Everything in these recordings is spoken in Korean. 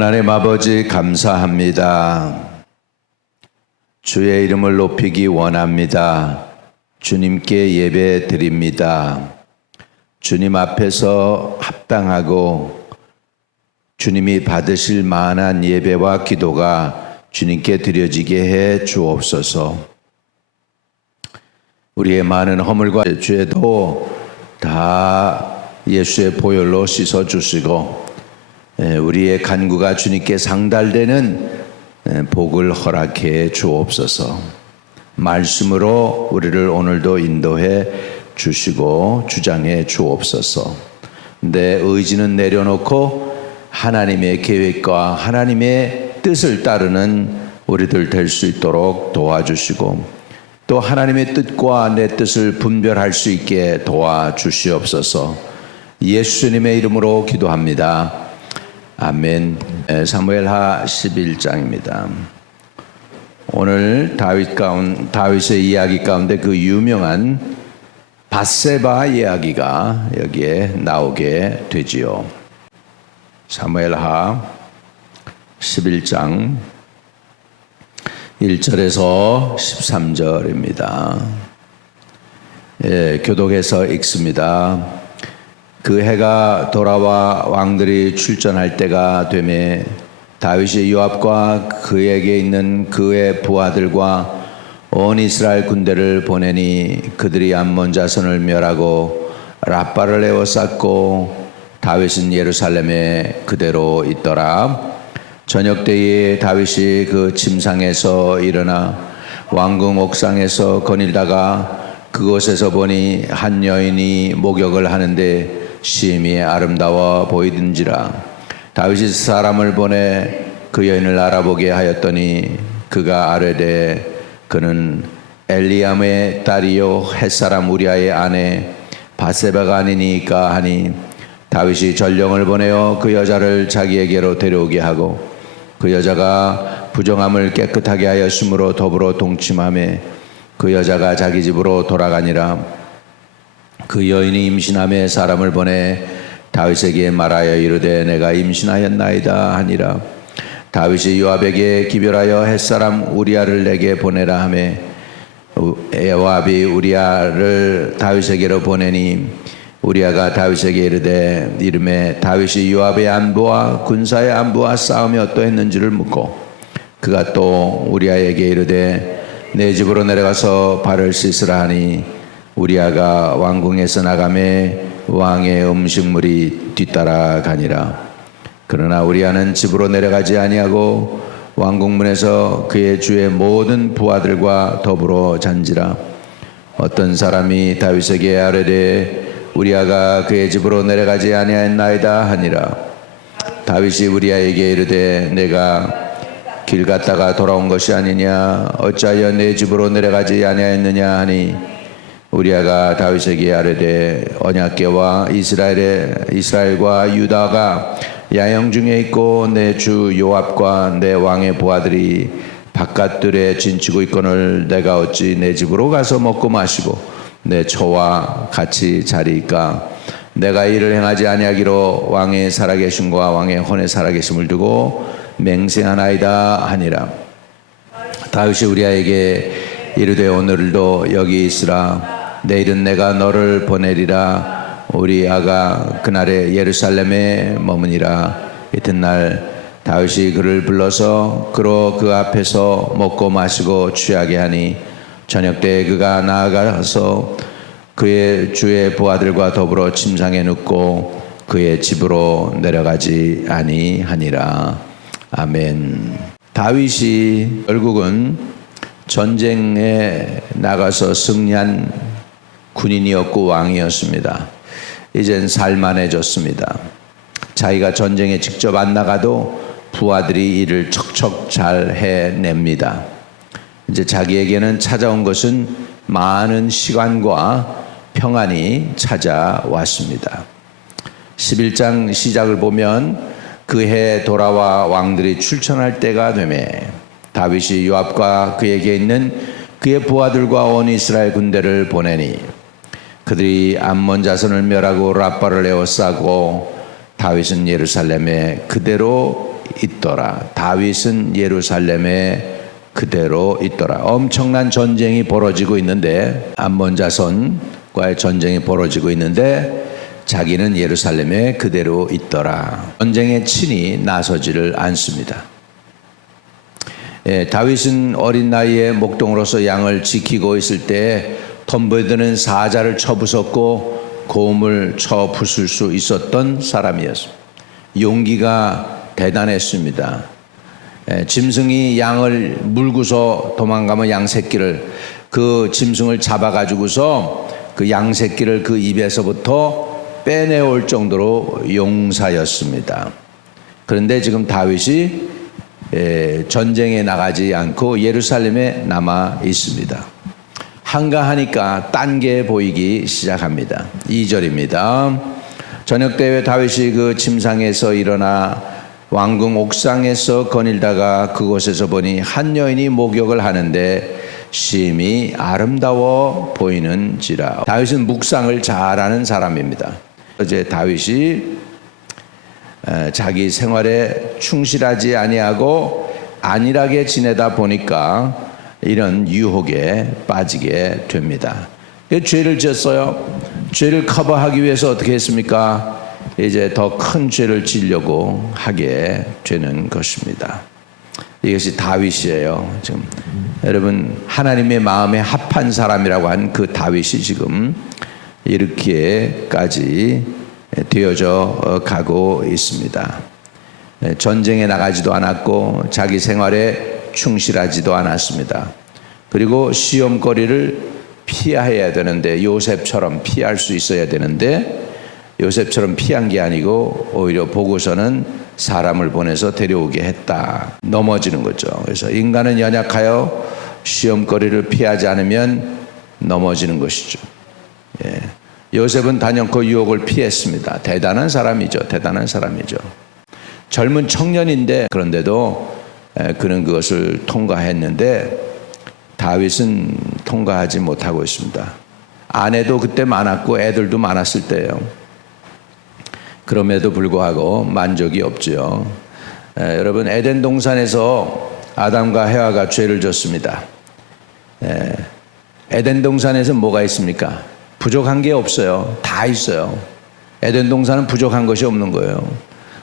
하나님 아버지 감사합니다. 주의 이름을 높이기 원합니다. 주님께 예배 드립니다. 주님 앞에서 합당하고 주님이 받으실 만한 예배와 기도가 주님께 드려지게 해 주옵소서. 우리의 많은 허물과 죄도 다 예수의 보혈로 씻어 주시고 우리의 간구가 주님께 상달되는 복을 허락해 주옵소서. 말씀으로 우리를 오늘도 인도해 주시고 주장해 주옵소서. 내 의지는 내려놓고 하나님의 계획과 하나님의 뜻을 따르는 우리들 될 수 있도록 도와주시고 또 하나님의 뜻과 내 뜻을 분별할 수 있게 도와주시옵소서. 예수님의 이름으로 기도합니다. 아멘. 사무엘하 11장입니다. 오늘 다윗의 이야기 가운데 그 유명한 밧세바 이야기가 여기에 나오게 되지요. 사무엘하 11장 1절에서 13절입니다. 교독해서 읽습니다. 그 해가 돌아와 왕들이 출전할 때가 되매 다윗이 요압과 그에게 있는 그의 부하들과 온 이스라엘 군대를 보내니 그들이 암몬 자손을 멸하고 랍바를 에워쌌고 다윗은 예루살렘에 그대로 있더라. 저녁 때에 다윗이 그 침상에서 일어나 왕궁 옥상에서 거닐다가 그곳에서 보니 한 여인이 목욕을 하는데 심히 아름다워 보이든지라. 다윗이 사람을 보내 그 여인을 알아보게 하였더니 그가 아뢰되 그는 엘리암의 딸이요 햇사람 우리아의 아내 밧세바가 아니니까 하니 다윗이 전령을 보내어 그 여자를 자기에게로 데려오게 하고 그 여자가 부정함을 깨끗하게 하였으므로 더불어 동침하며 그 여자가 자기 집으로 돌아가니라. 그 여인이 임신함에 사람을 보내 다윗에게 말하여 이르되 내가 임신하였나이다 하니라. 다윗이 요압에게 기별하여 햇사람 우리아를 내게 보내라 하며 요압이 우리아를 다윗에게로 보내니 우리아가 다윗에게 이르되 이름에 다윗이 요압의 안부와 군사의 안부와 싸움이 어떠했는지를 묻고 그가 또 우리아에게 이르되 내 집으로 내려가서 발을 씻으라 하니 우리아가 왕궁에서 나가매 왕의 음식물이 뒤따라가니라. 그러나 우리아는 집으로 내려가지 아니하고 왕궁문에서 그의 주의 모든 부하들과 더불어 잔지라. 어떤 사람이 다윗에게 아뢰되 우리아가 그의 집으로 내려가지 아니하였나이다 하니라. 다윗이 우리아에게 이르되 내가 길 갔다가 돌아온 것이 아니냐 어찌하여 내 집으로 내려가지 아니하였느냐 하니 우리아가 다윗에게 아뢰되 언약궤와 이스라엘과 유다가 야영 중에 있고 내 주 요압과 내 왕의 부하들이 바깥들에 진치고 있거늘 내가 어찌 내 집으로 가서 먹고 마시고 내 처와 같이 자리이까. 내가 이를 행하지 아니하기로 왕의 살아계심과 왕의 혼의 살아계심을 두고 맹세하나이다 하니라. 다윗이 우리아에게 이르되 오늘도 여기 있으라. 내일은 내가 너를 보내리라. 우리아가 그날에 예루살렘에 머무니라. 이튿날 다윗이 그를 불러서 그로 그 앞에서 먹고 마시고 취하게 하니 저녁 때 그가 나아가서 그의 주의 부하들과 더불어 침상에 눕고 그의 집으로 내려가지 아니하니라. 아멘. 다윗이 결국은 전쟁에 나가서 승리한 군인이었고 왕이었습니다. 이젠 살만해졌습니다. 자기가 전쟁에 직접 안 나가도 부하들이 일을 척척 잘 해냅니다. 이제 자기에게는 찾아온 것은 많은 시간과 평안이 찾아왔습니다. 11장 시작을 보면 그 해 돌아와 왕들이 출전할 때가 되매 다윗이 요압과 그에게 있는 그의 부하들과 온 이스라엘 군대를 보내니 그들이 암몬 자손을 멸하고 랍바를 에워싸고 다윗은 예루살렘에 그대로 있더라. 다윗은 예루살렘에 그대로 있더라. 엄청난 전쟁이 벌어지고 있는데, 암몬 자손과의 전쟁이 벌어지고 있는데 자기는 예루살렘에 그대로 있더라. 전쟁에 친히 나서지를 않습니다. 다윗은 어린 나이에 목동으로서 양을 지키고 있을 때 덤벼드는 사자를 쳐부쉈고 곰을 쳐부술 수 있었던 사람이었습니다. 용기가 대단했습니다. 짐승이 양을 물고서 도망가면 양 새끼를, 그 짐승을 잡아가지고서 그 양 새끼를 그 입에서부터 빼내올 정도로 용사였습니다. 그런데 지금 다윗이 전쟁에 나가지 않고 예루살렘에 남아 있습니다. 한가하니까 딴 게 보이기 시작합니다. 2절입니다. 저녁때에 다윗이 그 침상에서 일어나 왕궁 옥상에서 거닐다가 그곳에서 보니 한 여인이 목욕을 하는데 심히 아름다워 보이는지라. 다윗은 묵상을 잘하는 사람입니다. 이제 다윗이 자기 생활에 충실하지 아니하고 안일하게 지내다 보니까 이런 유혹에 빠지게 됩니다. 죄를 지었어요. 죄를 커버하기 위해서 어떻게 했습니까? 이제 더 큰 죄를 지려고 하게 되는 것입니다. 이것이 다윗이에요. 지금 여러분, 하나님의 마음에 합한 사람이라고 한 그 다윗이 지금 이렇게까지 되어져 가고 있습니다. 전쟁에 나가지도 않았고 자기 생활에 충실하지도 않았습니다. 그리고 시험거리를 피해야 되는데, 요셉처럼 피할 수 있어야 되는데 요셉처럼 피한 게 아니고 오히려 보고서는 사람을 보내서 데려오게 했다. 넘어지는 거죠. 그래서 인간은 연약하여 시험거리를 피하지 않으면 넘어지는 것이죠. 요셉은 단연코 유혹을 피했습니다. 대단한 사람이죠. 대단한 사람이죠. 젊은 청년인데, 그런데도 그는 그것을 통과했는데 다윗은 통과하지 못하고 있습니다. 아내도 그때 많았고 애들도 많았을 때예요. 그럼에도 불구하고 만족이 없죠. 여러분, 에덴 동산에서 아담과 해와가 죄를 졌습니다. 에덴 동산에서 뭐가 있습니까? 부족한 게 없어요. 다 있어요. 에덴 동산은 부족한 것이 없는 거예요.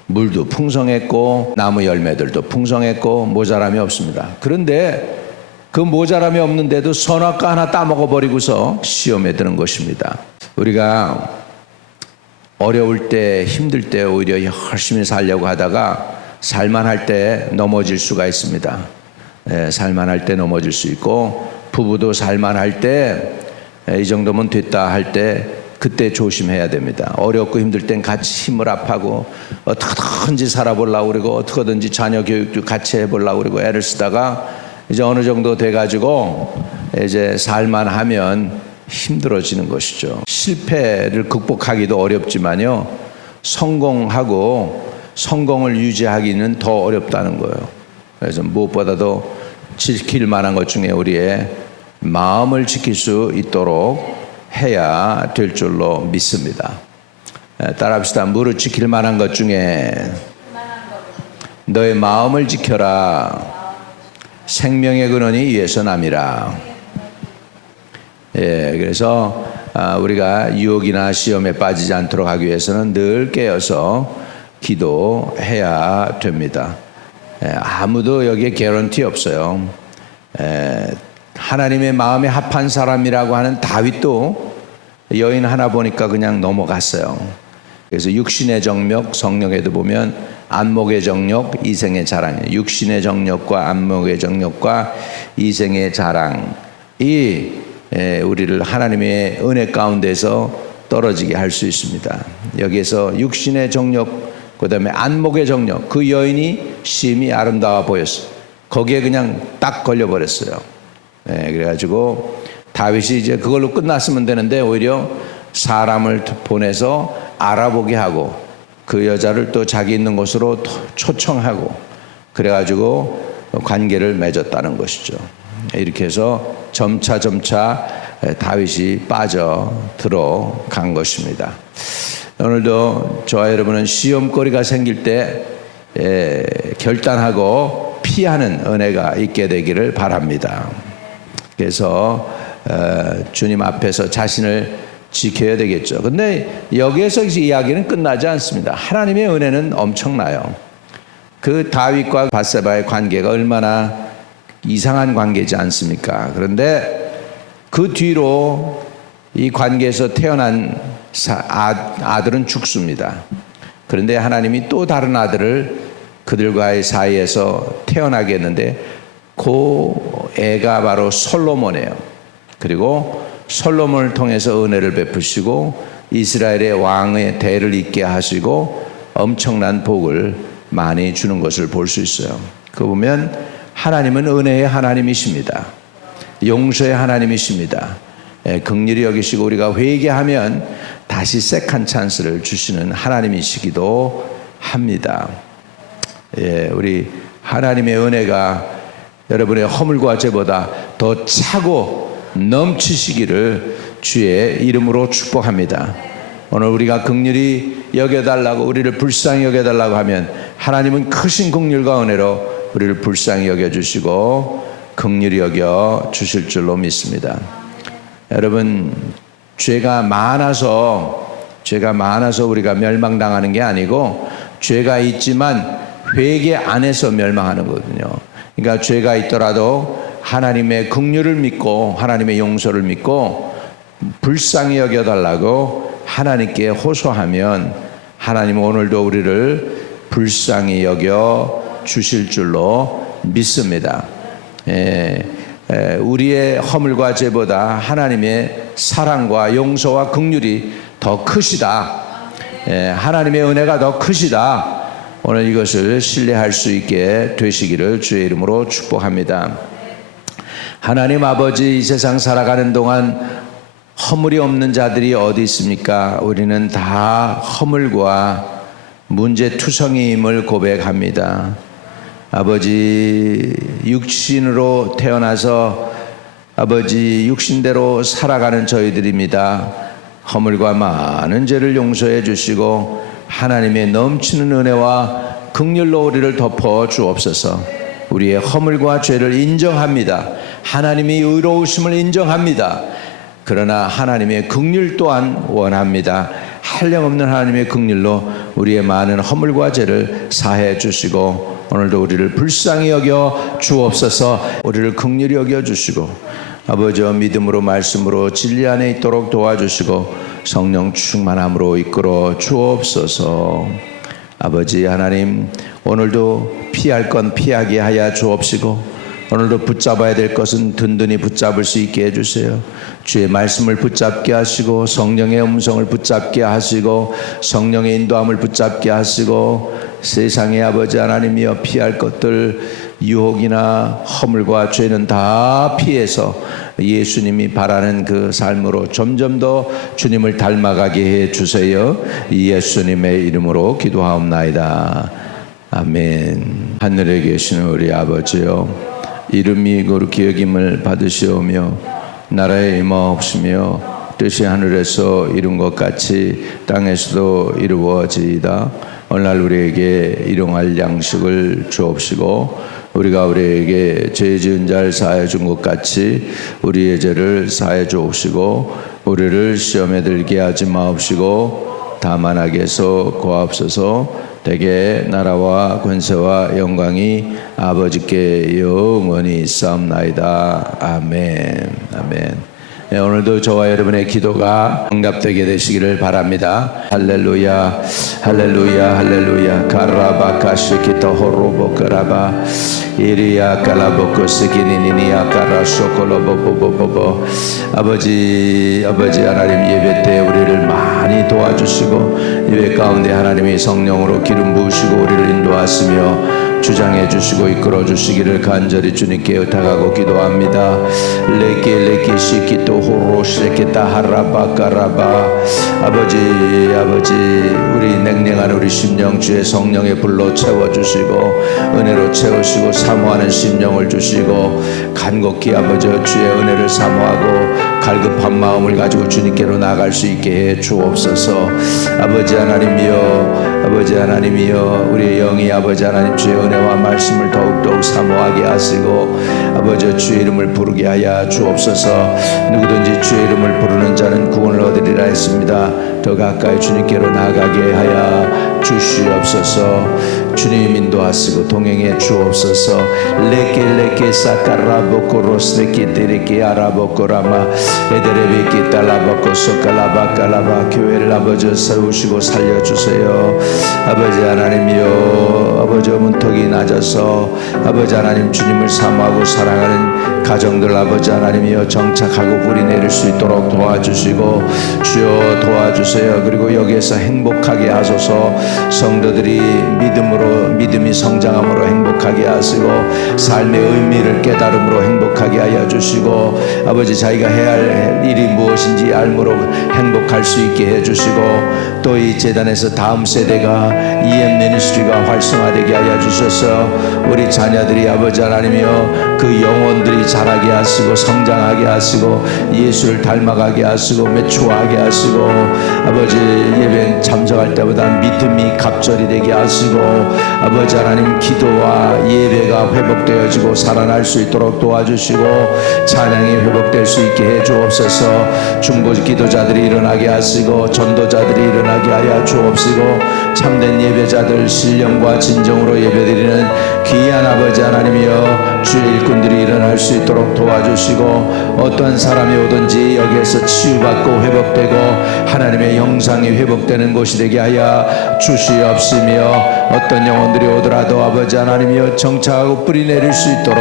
물도 풍성했고 나무 열매들도 풍성했고 모자람이 없습니다. 그런데 그 모자람이 없는데도 선악과 하나 따먹어 버리고서 시험에 드는 것입니다. 우리가 어려울 때, 힘들 때 오히려 열심히 살려고 하다가 살만할 때 넘어질 수가 있습니다. 살만할 때 넘어질 수 있고, 부부도 살만할 때 이 정도면 됐다 할 때 그때 조심해야 됩니다. 어렵고 힘들 땐 같이 힘을 합하고 어떻게든지 살아보려고 그러고 어떻게든지 자녀 교육도 같이 해보려고 그러고 애를 쓰다가 이제 어느 정도 돼가지고 이제 살만하면 힘들어지는 것이죠. 실패를 극복하기도 어렵지만요, 성공을 유지하기는 더 어렵다는 거예요. 그래서 무엇보다도 지킬 만한 것 중에 우리의 마음을 지킬 수 있도록 해야 될 줄로 믿습니다. 따라합시다. 무릇 지킬 만한 것 중에 너의 마음을 지켜라. 생명의 근원이 이에서 남이라. 그래서 우리가 유혹이나 시험에 빠지지 않도록 하기 위해서는 늘 깨어서 기도해야 됩니다. 아무도 여기에 개런티 없어요. 하나님의 마음에 합한 사람이라고 하는 다윗도 여인 하나 보니까 그냥 넘어갔어요. 그래서 육신의 정욕, 성령에도 보면 안목의 정욕, 이생의 자랑. 육신의 정욕과 안목의 정욕과 이생의 자랑이 우리를 하나님의 은혜 가운데서 떨어지게 할 수 있습니다. 여기에서 육신의 정욕, 그 다음에 안목의 정욕, 그 여인이 심히 아름다워 보였어요. 거기에 그냥 딱 걸려버렸어요. 그래가지고 다윗이 이제 그걸로 끝났으면 되는데 오히려 사람을 보내서 알아보게 하고 그 여자를 또 자기 있는 곳으로 초청하고 그래가지고 관계를 맺었다는 것이죠. 이렇게 해서 점차 다윗이 빠져 들어간 것입니다. 오늘도 저와 여러분은 시험거리가 생길 때 결단하고 피하는 은혜가 있게 되기를 바랍니다. 그래서 주님 앞에서 자신을 지켜야 되겠죠. 근데 여기에서 이야기는 끝나지 않습니다. 하나님의 은혜는 엄청나요. 그 다윗과 밧세바의 관계가 얼마나 이상한 관계지 않습니까? 그런데 그 뒤로 이 관계에서 태어난 아들은 죽습니다. 그런데 하나님이 또 다른 아들을 그들과의 사이에서 태어나게 했는데 그 애가 바로 솔로몬이에요. 그리고 솔로몬을 통해서 은혜를 베푸시고 이스라엘의 왕의 대를 잇게 하시고 엄청난 복을 많이 주는 것을 볼 수 있어요. 그 보면 하나님은 은혜의 하나님이십니다. 용서의 하나님이십니다. 긍휼히 여기시고 우리가 회개하면 다시 세컨 찬스를 주시는 하나님이시기도 합니다. 우리 하나님의 은혜가 여러분의 허물과 죄보다 더 차고 넘치시기를 주의 이름으로 축복합니다. 오늘 우리가 긍휼히 여겨달라고, 우리를 불쌍히 여겨달라고 하면 하나님은 크신 긍휼과 은혜로 우리를 불쌍히 여겨주시고 긍휼히 여겨 주실 줄로 믿습니다. 여러분, 죄가 많아서 우리가 멸망당하는 게 아니고 죄가 있지만 회개 안에서 멸망하는 거거든요. 그러니까 죄가 있더라도 하나님의 긍휼을 믿고 하나님의 용서를 믿고 불쌍히 여겨달라고 하나님께 호소하면 하나님은 오늘도 우리를 불쌍히 여겨 주실 줄로 믿습니다. 우리의 허물과 죄보다 하나님의 사랑과 용서와 긍휼이 더 크시다. 하나님의 은혜가 더 크시다. 오늘 이것을 신뢰할 수 있게 되시기를 주의 이름으로 축복합니다. 하나님 아버지, 이 세상 살아가는 동안 허물이 없는 자들이 어디 있습니까? 우리는 다 허물과 문제투성이임을 고백합니다. 아버지, 육신으로 태어나서 아버지 육신대로 살아가는 저희들입니다. 허물과 많은 죄를 용서해 주시고 하나님의 넘치는 은혜와 긍휼로 우리를 덮어 주옵소서. 우리의 허물과 죄를 인정합니다. 하나님이 의로우심을 인정합니다. 그러나 하나님의 긍휼 또한 원합니다. 한량없는 하나님의 긍휼로 우리의 많은 허물과 죄를 사해 주시고 오늘도 우리를 불쌍히 여겨 주옵소서. 우리를 긍휼히 여겨 주시고 아버지와 믿음으로 말씀으로 진리 안에 있도록 도와주시고 성령 충만함으로 이끌어 주옵소서. 아버지 하나님, 오늘도 피할 건 피하게 하여 주옵시고 오늘도 붙잡아야 될 것은 든든히 붙잡을 수 있게 해주세요. 주의 말씀을 붙잡게 하시고 성령의 음성을 붙잡게 하시고 성령의 인도함을 붙잡게 하시고 세상의 아버지 하나님이여 피할 것들 유혹이나 허물과 죄는 다 피해서 예수님이 바라는 그 삶으로 점점 더 주님을 닮아가게 해 주세요. 예수님의 이름으로 기도하옵나이다. 아멘. 하늘에 계시는 우리 아버지요, 이름이 거룩히 여김을 받으시오며 나라에 임하옵시며 뜻이 하늘에서 이룬 것 같이 땅에서도 이루어지이다. 오늘날 우리에게 일용할 양식을 주옵시고 우리가 우리에게 죄 지은 자를 사하여 준 것 같이 우리의 죄를 사하여 주옵시고 우리를 시험에 들게 하지 마옵시고 다만 악에서 구하옵소서. 대개 나라와 권세와 영광이 아버지께 영원히 있사옵나이다. 아멘. 아멘. 네, 오늘도 저와 여러분의 기도가 응답되게 되시기를 바랍니다. 할렐루야, 할렐루야, 할렐루야. 가라바카시키타 호로보카라바 이리야 갈라보코 스기니니야 가라소콜로보보보보. 아버지 하나님, 예배 때 우리를 많이 도와주시고 예배 가운데 하나님이 성령으로 기름 부으시고 우리를 인도하시며 주장해 주시고 이끌어 주시기를 간절히 주님께 의탁하고 기도합니다. 레키 시키토 호로시키타 하라바카라바. 아버지 우리 냉랭한 우리 심령 주의 성령의 불로 채워주시고 은혜로 채우시고 사모하는 심령을 주시고 간곡히 아버지 주의 은혜를 사모하고 갈급한 마음을 가지고 주님께로 나아갈 수 있게 해 주옵소서. 아버지 하나님이여, 아버지 하나님이여, 우리의 영이 아버지 하나님 주의 은혜와 말씀을 더욱더욱 사모하게 하시고 아버지 주의 이름을 부르게 하여 주옵소서. 누구든지 주의 이름을 부르는 자는 구원을 얻으리라 했습니다. 더 가까이 주님께로 나아가게 하여 주시옵소서. 주님 인도하시고 동행해 주옵소서. 레케 사카라보코로스레키 데레키 아라보코라마 에데레비키 달라바코 소칼라바칼라바. 교회를 아버지 세우시고 살려주세요. 아버지 하나님이여, 아버지 문턱이 낮아서 아버지 하나님 주님을 사모하고 사랑하는 가정들 아버지 하나님이여 정착하고 뿌리 내릴 수 있도록 도와주시고 주여 도와주세요. 그리고 여기에서 행복하게 하소서. 성도들이 믿음이 성장함으로 행복하게 하시고 삶의 의미를 깨달음으로 행복하게 하여 주시고 아버지 자기가 해야 할 일이 무엇인지 알므로 행복할 수 있게 해주시고 또 이 재단에서 다음 세대가 EM 미니스트리가 활성화되게 하여 주셔서 우리 자녀들이 아버지 하나님이여 그 영혼들이 자라게 하시고 성장하게 하시고 예수를 닮아가게 하시고 매초하게 하시고 아버지 예배 참석할 때보다 믿음이 갑절이 되게 하시고 아버지 하나님 기도와 예배가 회복되어지고 살아날 수 있도록 도와주시고 찬양이 회복될 수 있게 해 주옵소서. 중보 기도자들이 일어나게 하시고 전도자들이 일어나게 하여 주옵시고 참된 예배자들 신령과 진정으로 예배드리는 귀한 아버지 하나님이여 주의 일꾼들이 일어날 수 있도록 도와주시고 어떤 사람이 오든지 여기에서 치유받고 회복되고 하나님의 영상이 회복되는 곳이 되게 하여 주시옵시며 어떤 영혼들이 오더라도 아버지 하나님이여 정착하고 뿌리 내릴 수 있도록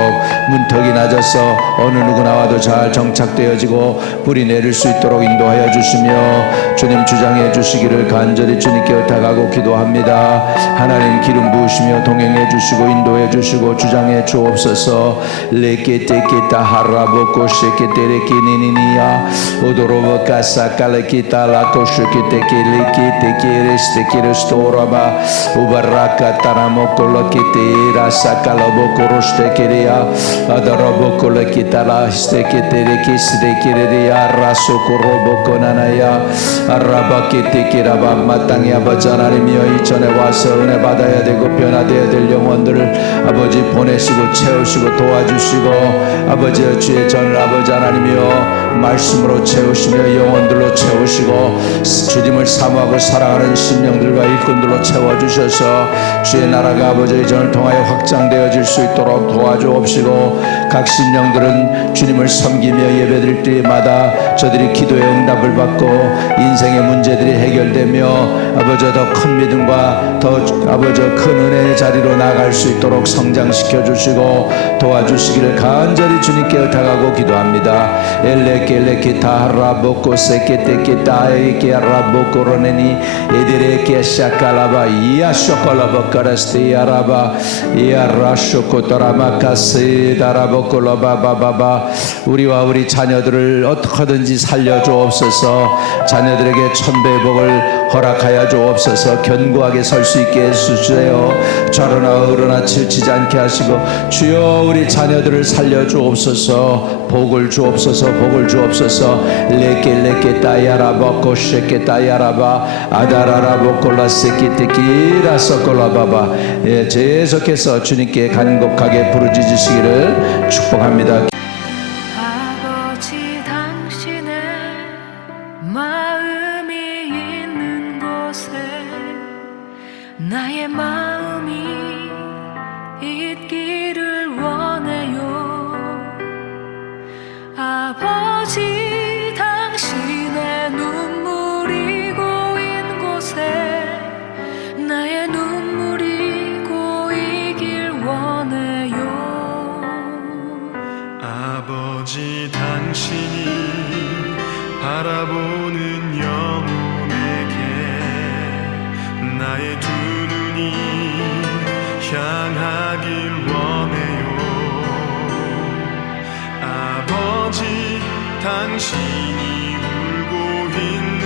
문턱이 낮아서 어느 누구나 와도 잘 정착되어지고 뿌리 내릴 수 있도록 인도하여 주시며 주님 주장해 주시기를 간절히 주님께 의탁하고 기도합니다. 하나님 기름 부으시며 동행해 주시고 인도해 주시고 주장해 주옵소서. 레케테케타 하라보코 셰케테레키니니야 오도로보카 사칼레키타 라코슈케테케레키테케레스테케레스토라바 우바라카 타라모콜로키테라 사칼로보코로스테케레야 아다로보콜레키타라 스테케테레키스테케레야 라소코로보코나나야 아라바키테케라바 마땅히 아버지 하나님이여 이전에 와서 은혜 받아야 되고 변화되어야 될 영혼들을 아버지 보내시고 채우시고 도와주시고 아버지 주의 전을 아버지 하나님이여 말씀으로 채우시며 영혼들로 채우시고 주님을 사모하고 사랑하는 심령들과 일꾼들로 채워주셔서 주의 나라가 아버지의 전을 통하여 확장되어질 수 있도록 도와주옵시고 각 심령들은 주님을 섬기며 예배드릴 때마다 저들이 기도의 응답을 받고 인생의 문제들이 해결되며 아버지 더 큰 믿음과 더 아버지 큰 은혜의 자리로 나갈 수 있도록 성장시켜 주시고 도와주시기를 간절히 주님께 의탁하고 기도합니다. 엘레케레케타 하라보코 세케테케타 에케라보코로네니 에데레케 샤칼라바 이아쇼콜라바카라스티아라바 이아라쇼코토라마카세 다라보콜라바바바바 우리와 우리 자녀들을 어떻게든지 살려주옵소서. 자녀들에게 천배의 복을 허락하여 주옵소서. 견고하게 설 수 있게 해주세요. 좌로나 우로나 치우치지 않게 하시고 주여 우리 자녀들을 살려주옵소서. 복을 주옵소서. 복을 주옵소서. 레케레케 따야라바 쉐케 따야라바 아다라라보 콜라세키테키라 소콜라바바 계속해서 주님께 간곡하게 부르짖으시기를 축복합니다. 아버지 당신의 마음이 있는 곳에 나의 마음이 있기를 원해요. 아버지 당신의 눈물이 고인 곳에 나의 눈물이 고이길 원해요. 아버지 당신이 바라보는 영혼에게 나의 두 눈이 향하길 원해요. 아버지 당신이 울고 있는